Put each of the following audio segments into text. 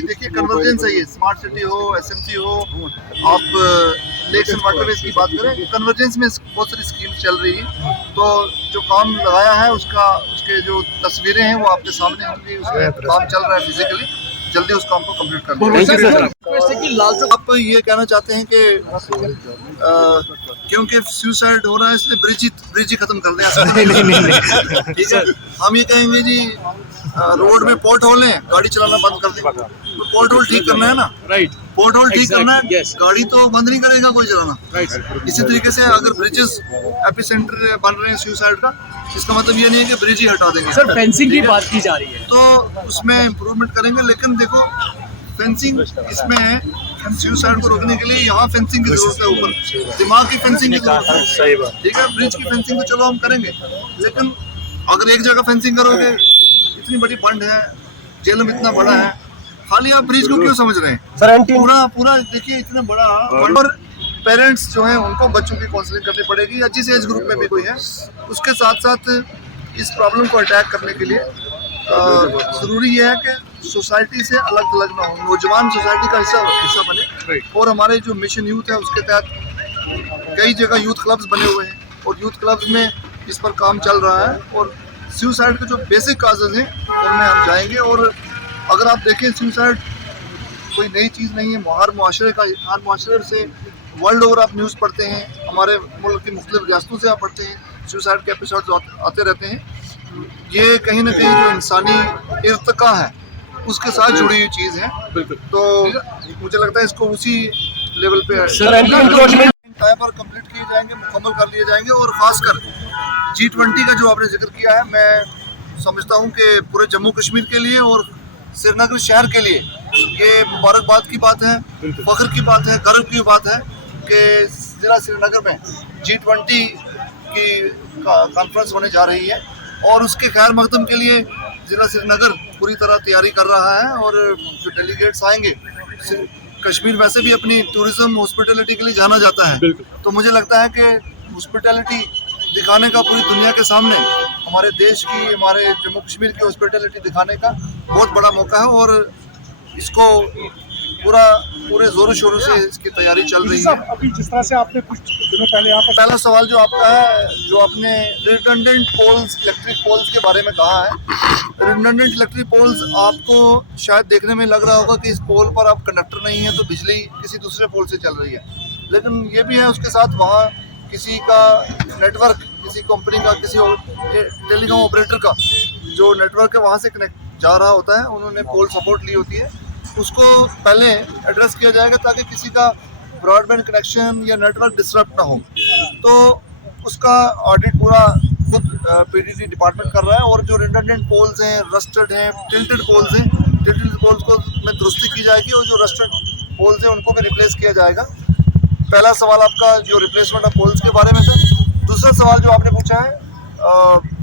देखिए कन्वर्जेंस है, ये स्मार्ट सिटी हो, एसएमसी हो, आप लेक्स एंड वाटरवेज की बात करें, कन्वर्जेंस में बहुत सारी स्कीम्स चल रही है। तो जो काम लगाया है उसके जो तस्वीरें हैं वो आपके सामने होंगी, उसमें काम चल रहा है फिजिकली, जल्दी उस काम को कंप्लीट कर लेंगे। आप ये कहना चाहते हैं कि क्योंकि सुसाइड हो रहा है इसलिए ब्रिज ही खत्म कर दें, ठीक है। हम ये कहेंगे जी रोड में पोर्ट होल है, गाड़ी चलाना बंद कर दें, तो पोर्ट होल ठीक करना है ना, राइट, पोर्ट होल ठीक करना है, yes. गाड़ी तो बंद नहीं करेगा कोई चलाना। राइट। इसी तरीके से अगर ब्रिजेस एपिसेंटर बन रहे हैं सुसाइड का, इसका मतलब ये नहीं है कि ब्रिज ही हटा देंगे। सर फेंसिंग की बात की जा रही है तो उसमें इम्प्रूवमेंट करेंगे, लेकिन देखो फेंसिंग इसमें है, सुसाइड को रोकने के लिए यहाँ फेंसिंग की जरूरत है, ऊपर दिमाग की फेंसिंग की जरूरत है, सही बात। ठीक है। ब्रिज की फेंसिंग तो चलो हम करेंगे, लेकिन अगर एक जगह फेंसिंग करोगे, इतनी बड़ी बंड है, जेलम इतना बड़ा है, खाली आप ब्रिज को क्यों समझ रहे हैं सर? पूरा देखिए इतना बड़ा बंड, और पेरेंट्स जो हैं उनको बच्चों की काउंसलिंग करनी पड़ेगी, या जिस एज ग्रुप में भी कोई है। उसके साथ साथ इस प्रॉब्लम को अटैक करने के लिए ज़रूरी ये है कि सोसाइटी से अलग अलग ना हो, नौजवान सोसाइटी का हिस्सा बने। और हमारे जो मिशन यूथ है उसके तहत कई जगह यूथ क्लब्स बने हुए हैं, और यूथ क्लब्स में इस पर काम चल रहा है। और सुसाइड के जो बेसिक काजेज हैं उनमें हम जाएंगे। और अगर आप देखें, सुसाइड कोई नई चीज़ नहीं है, हर मुआशरे से वर्ल्ड ओवर आप न्यूज़ पढ़ते हैं, हमारे मुल्क की मुख्तलिफ रियासतों से आप पढ़ते हैं, सुसाइड के एपिसोड्स आते रहते हैं। ये कहीं ना कहीं जो इंसानी इर्तिका है उसके साथ जुड़ी हुई चीज़ है, तो मुझे लगता है इसको उसी लेवल पे पर कंप्लीट किए जाएंगे, मुकम्मल कर लिए जाएंगे। और ख़ासकर G20 का जो आपने जिक्र किया है, मैं समझता हूँ कि पूरे जम्मू कश्मीर के लिए और श्रीनगर शहर के लिए ये मुबारकबाद की बात है, फ़ख्र की बात है, गर्व की बात है कि ज़िला श्रीनगर में G20 की कॉन्फ्रेंस होने जा रही है। और उसके खैर मकदम के लिए ज़िला श्रीनगर पूरी तरह तैयारी कर रहा है। और जो डेलीगेट्स आएंगे, कश्मीर वैसे भी अपनी टूरिज़्म हॉस्पिटैलिटी के लिए जाना जाता है, तो मुझे लगता है कि हॉस्पिटैलिटी दिखाने का पूरी दुनिया के सामने हमारे देश की, हमारे जम्मू कश्मीर की हॉस्पिटैलिटी दिखाने का बहुत बड़ा मौका है। और इसको पूरे जोरों शोरों से इसकी तैयारी चल रही है। अभी जिस तरह से आपने कुछ दिनों पहले यहाँ पर पहला सवाल जो आपका है, जो आपने रिडंडेंट पोल्स, इलेक्ट्रिक पोल्स के बारे में कहा है, रिडंडेंट इलेक्ट्रिक पोल्स आपको शायद देखने में लग रहा होगा कि इस पोल पर आप कंडक्टर नहीं है तो बिजली किसी दूसरे पोल से चल रही है, लेकिन ये भी है उसके साथ वहाँ किसी का नेटवर्क, किसी कंपनी का, किसी टेलीकॉम ऑपरेटर का जो नेटवर्क है वहाँ से कनेक्ट जा रहा होता है, उन्होंने पोल सपोर्ट ली होती है, उसको पहले एड्रेस किया जाएगा ताकि किसी का ब्रॉडबैंड कनेक्शन या नेटवर्क डिसरप्ट ना हो। तो उसका ऑडिट पूरा खुद पीडीडी डिपार्टमेंट कर रहा है। और जो रिडंडेंट पोल्स हैं, रस्टेड हैं, टिल्टेड पोल्स हैं, टिल्टेड पोल्स को में दुरुस्ती की जाएगी, और जो रस्टेड पोल्स हैं उनको भी रिप्लेस किया जाएगा। पहला सवाल आपका जो रिप्लेसमेंट ऑफ पोल्स के बारे में था। दूसरा सवाल जो आपने पूछा है,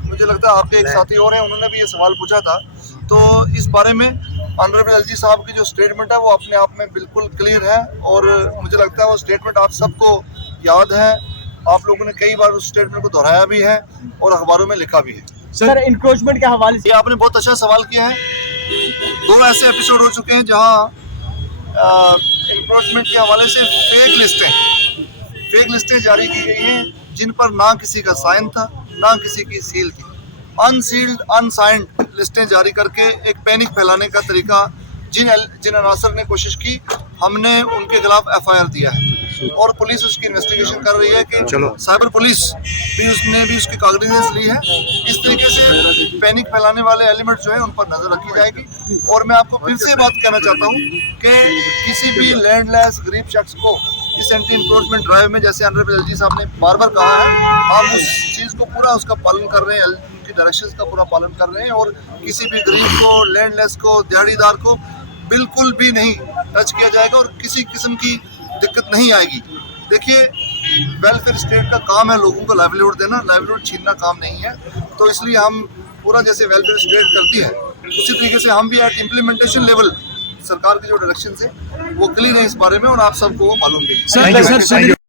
मुझे लगता है आपके एक साथी और हैं, उन्होंने भी ये सवाल पूछा था, तो इस बारे में ऑनरेबल एलजी साहब की जो स्टेटमेंट है वो अपने आप में बिल्कुल क्लियर है। और मुझे लगता है वो स्टेटमेंट आप सबको याद है, आप लोगों ने कई बार उस स्टेटमेंट को दोहराया भी है और अखबारों में लिखा भी है। सर इंक्रोचमेंट के हवाले से ये आपने बहुत अच्छा सवाल किया है। 2 ऐसे एपिसोड हो चुके हैं जहां इंक्रोचमेंट के हवाले से फेक लिस्टें जारी की गई हैं, जिन पर ना किसी का साइन था, ना किसी की सील थी। अनसील्ड, अनसाइंड लिस्टें जारी करके एक पैनिक फैलाने का तरीका जिन अनासर ने कोशिश की, हमने उनके खिलाफ एफआईआर दिया है और पुलिस उसकी इन्वेस्टिगेशन कर रही है कि साइबर पुलिस भी उसने भी उसकी कॉग्निजेंस ली है। इस तरीके से पैनिक फैलाने वाले एलिमेंट जो है उन पर नजर रखी जाएगी। और मैं आपको फिर से बात कहना चाहता हूँ कि किसी भी लैंडलेस गरीब शख्स को इस एंटी इंक्रोचमेंट ड्राइव में, जैसे ऑनरेबल एलजी साहब ने बार बार कहा है, आप उस चीज़ को पूरा उसका पालन कर रहे हैं, उनकी डायरेक्शंस का पूरा पालन कर रहे हैं। और किसी भी गरीब को, लैंडलेस को, दिहाड़ीदार को बिल्कुल भी नहीं टच किया जाएगा और किसी किस्म की दिक्कत नहीं आएगी। देखिए, वेलफेयर स्टेट का काम है लोगों को लाइवलीहुड देना, लाइवलीहुड छीनना काम नहीं है। तो इसलिए हम पूरा जैसे वेलफेयर स्टेट करती है उसी तरीके से हम भी एट इम्प्लीमेंटेशन लेवल सरकार के जो डायरेक्शन है वो क्लियर है इस बारे में, और आप सबको मालूम भी है।